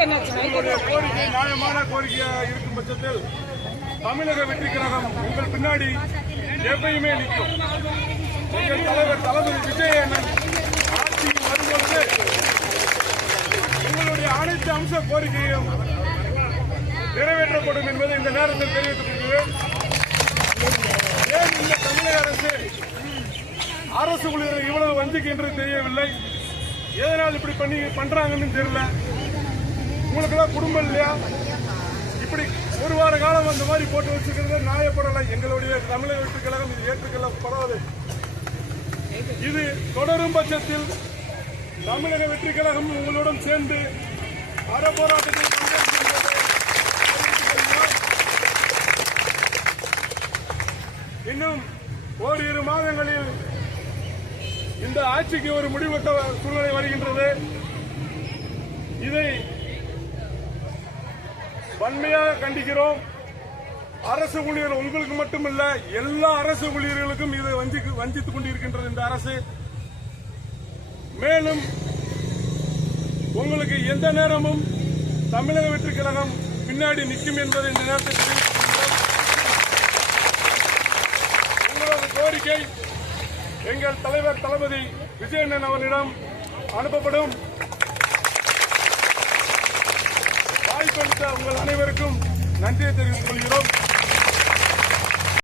கோரிக்கை நியாயமான கோரிக்கையாக இருக்கும் பட்சத்தில் தமிழக வெற்றி கழகம் உங்கள் பின்னாடி எப்பயுமே நிற்கும். எங்கள் தலைவர் தளபதி விஜய் அண்ணன் ஆட்சிக்கு வரும்பொழுது உங்களுடைய அனைத்து அம்ச கோரிக்கையும் நிறைவேற்றப்படும் என்பதை இந்த நேரத்தில் தெரிவித்துக் கொள்கிறேன். ஏன் இந்த தமிழக அரசு ஊழியர்கள் இவ்வளவு வஞ்சிக்கின்றது தெரியவில்லை. எதனால் இப்படி பண்றாங்கன்னு தெரியல. உங்களுக்கெல்லாம் குடும்பம் இல்லையா? இப்படி ஒரு வார காலம் அந்த மாதிரி போட்டு வச்சுக்கிறது நியாயப்படலை. எங்களுடைய தமிழக வெற்றி கழகம் இது ஏற்றுக்கொள்ளப்படாது. இது தொடரும் பட்சத்தில் தமிழக வெற்றி கழகம் உங்களுடன் சேர்ந்து அறப்போராட்டத்தில் இன்னும் ஓரிரு மாதங்களில் இந்த ஆட்சிக்கு ஒரு முடிவெட்ட சூழ்நிலை வருகின்றது. இதை வன்மையாக கண்டிக்கிறோம். அரசு ஊழியர்கள் உங்களுக்கு மட்டுமல்ல, எல்லா அரசு ஊழியர்களுக்கும் இது வஞ்சித்துக் கொண்டிருக்கின்றது இந்த அரசு. மேலும் உங்களுக்கு எந்த நேரமும் தமிழக வெற்றி கழகம் பின்னாடி நிற்கும் என்பதை இந்த நேரத்தில் தெரிவித்துள்ளோம். உங்களது கோரிக்கை எங்கள் தலைவர் தளபதி விஜய் அண்ணன் அவர்களிடம் அனுப்பப்படும். வாய்ப்பளித்த உங்கள் அனைவருக்கும் நன்றியை தெரிவித்துக் கொள்கிறோம்.